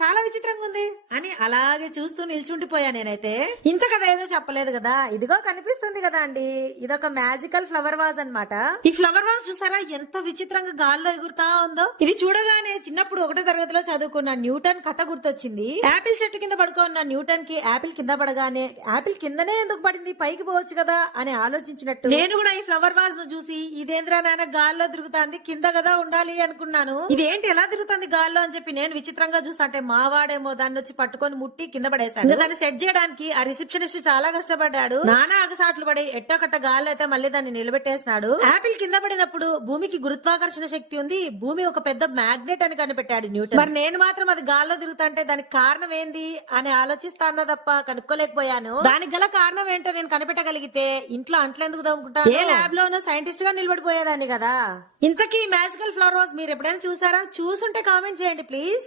చాలా విచిత్రంగా ఉంది అని అలాగే చూస్తూ నిల్చుండిపోయా నేనైతే. ఇంత కదా ఏదో చెప్పలేదు కదా, ఇదిగో కనిపిస్తుంది కదా అండి, ఇదొక మ్యాజికల్ ఫ్లవర్ వాజ్ అన్నమాట. ఈ ఫ్లవర్ వాజ్ చూసారా ఎంత విచిత్రంగా గాల్లో ఎగురుతా ఉందో. ఇది చూడగానే చిన్నప్పుడు 1వ తరగతిలో చదువుకున్న న్యూటన్ కథ గుర్తొచ్చింది. యాపిల్ చెట్టు కింద పడుకున్న న్యూటన్ కి యాపిల్ కింద పడగానే యాపిల్ కిందనే ఎందుకు పడింది, పైకి పోవచ్చు కదా అని ఆలోచించినట్టు నేను కూడా ఈ ఫ్లవర్ వాజ్ ను చూసి ఇదేంద్రా నాయన గాల్లో తిరుగుతాంది, కింద కదా ఉండాలి అనుకున్నాను. ఇదేంటి ఎలా తిరుగుతుంది గాల్లో అని చెప్పి నేను విచిత్రంగా చూస్తా అంటే మావాడేమో దాన్ని వచ్చి పట్టుకొని ముట్టి కింద పడేశాడు. దాన్ని సెట్ చేయడానికి ఆ రిసెప్షనిస్ట్ చాలా కష్టపడ్డాడు. నానా అగసాట్లు పడి ఎట్టకట్ట గాల్లో అయితే మళ్ళీ దాన్ని నిలబెట్టేసినాడు. యాపిల్ కింద పడినప్పుడు భూమికి గురుత్వాకర్షణ శక్తి ఉంది, భూమి ఒక పెద్ద మ్యాగ్నెట్ అని కనిపెట్టాడు న్యూటన్. మరి నేను మాత్రం అది గాల్లో తిరుగుతుంటే దానికి కారణం ఏంది అని ఆలోచిస్తాను తప్ప కనుక్కోలేకపోయాను. దానికి గల కారణం ఏంటో నేను కనిపెట్టగలిగితే ఇంట్లో అంట్లెందుకు దమ్ముకుంటాను, ఏ ల్యాబ్ లోనో సైంటిస్ట్ గా నిలబడిపోయేదాన్ని కదా. ఇంతకీ మ్యాజికల్ ఫ్లవర్ వాజ్ మీరు ఎప్పుడైనా చూసారా? చూసుంటే కామెంట్ చేయండి ప్లీజ్.